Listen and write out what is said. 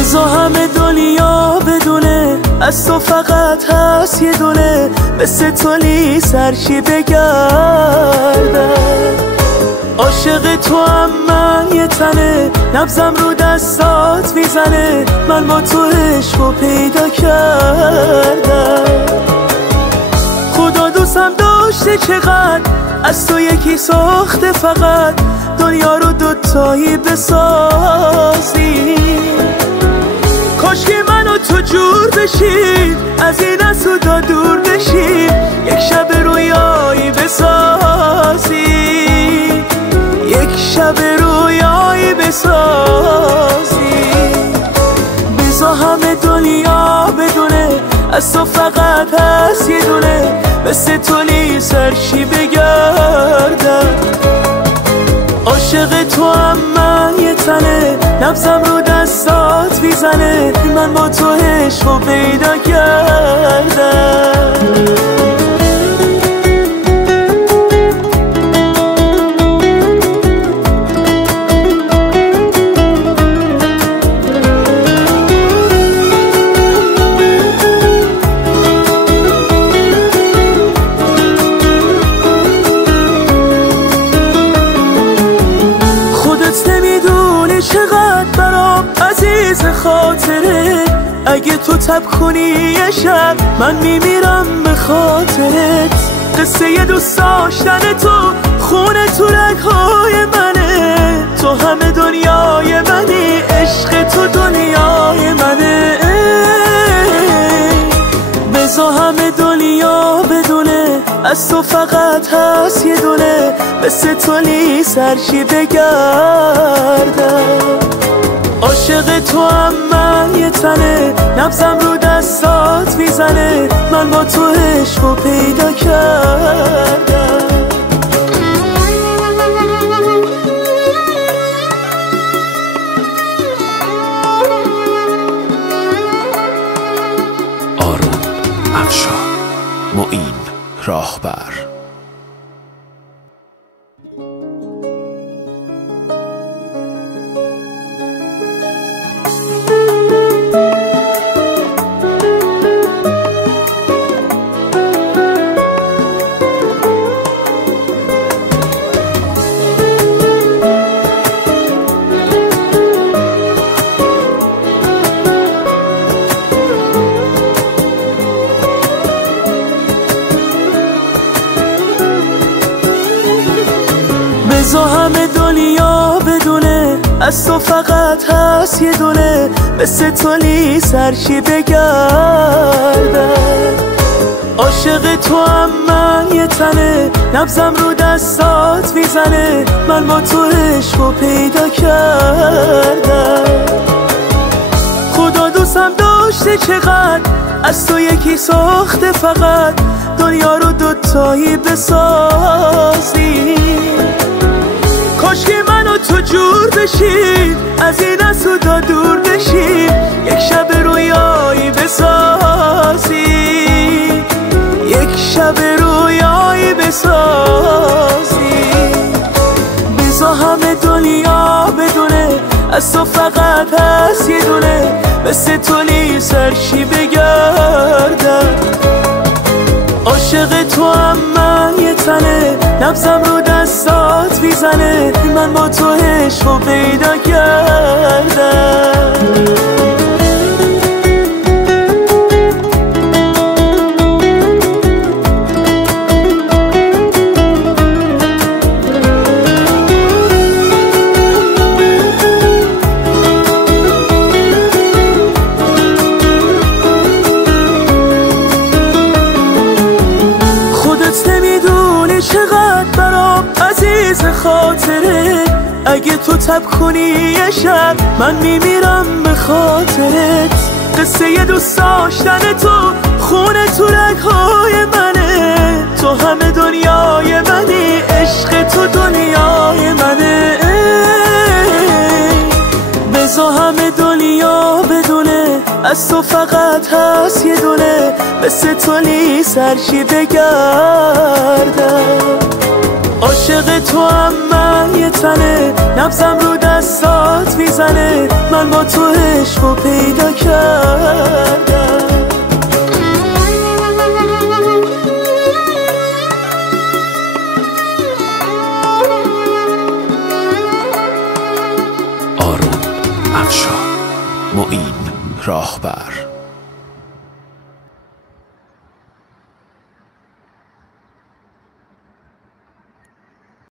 بزا همه دنیا بدونه از تو فقط هست یه دونه، مثل تو سرشی بگردم. عاشق تو هم من یه تنه، نبضم رو دستات میزنه، من با تو عشقو پیدا کردم. خدا دوستم داشته چقدر، از تو یکی ساخته فقط، دنیا رو دوتایی بسازی. کاش که من و تو جور بشیم، از این اسودا دور بشیم، یک شب رویایی بسازی، یک شب رویایی بسازی. بزا همه دنیا بدونه از تو فقط هست یه دونه، مثل تو سرشی بگردم. عاشق تو هم من یه تنه، نبضم رو دستات میزنه، من با تو عشقو پیدا کردم. چقدر برام عزیز خاطره، اگه تو تب کنی یه شب من میمیرم به خاطرت. قصه یه دوست داشتن تو خونه تو رگهای منه، تو همه دنیای منی، عشق تو دنیای منه. بزا همه دنیا بدونه از تو فقط هست یه دونه، مثل تو سرشی بگردم. عاشق تو هم من یه تنه، نبضم رو دستات میزنه، من با تو عشقو پیدا کردم. آروم افشار، معین راهبر. بزا همه دنیا بدونه از تو فقط هست یه دونه، مثل تو سرشی بگردم. عاشق تو هم من یه تنه، نبضم رو دستات میزنه، من با تو عشقو پیدا کردم. خدا دوستم داشته چقدر، از تو یکی ساخته فقط، دنیا رو دوتایی بسازی. کاش که من و تو جور بشیم، از این اسودا دور بشیم، یک شب رویایی بسازی، یک شب رویایی بسازی. بزا همه دنیا بدونه از تو فقط هست یه دونه، مثل تو سرشی بگردم. عاشق تو هم من یه تنه، نبضم رو دستات میزنه، من با تو عشقو پیدا کردم. چقدر برام عزیز خاطره، اگه تو تب کنی یه شب من میمیرم به خاطرت. قصه یه دوست داشتن تو خونه تو رگهای منه، تو همه دنیای منی، عشق تو دنیای منه. بزا همه دنیا بدونه از تو فقط هست یه دونه، مثل تو سرشی بگردم. عاشق تو هم من یه تنه، نبضم رو دستات میزنه، من من با تو عشقو پیدا کردم. آروم افشار، معین راهبر.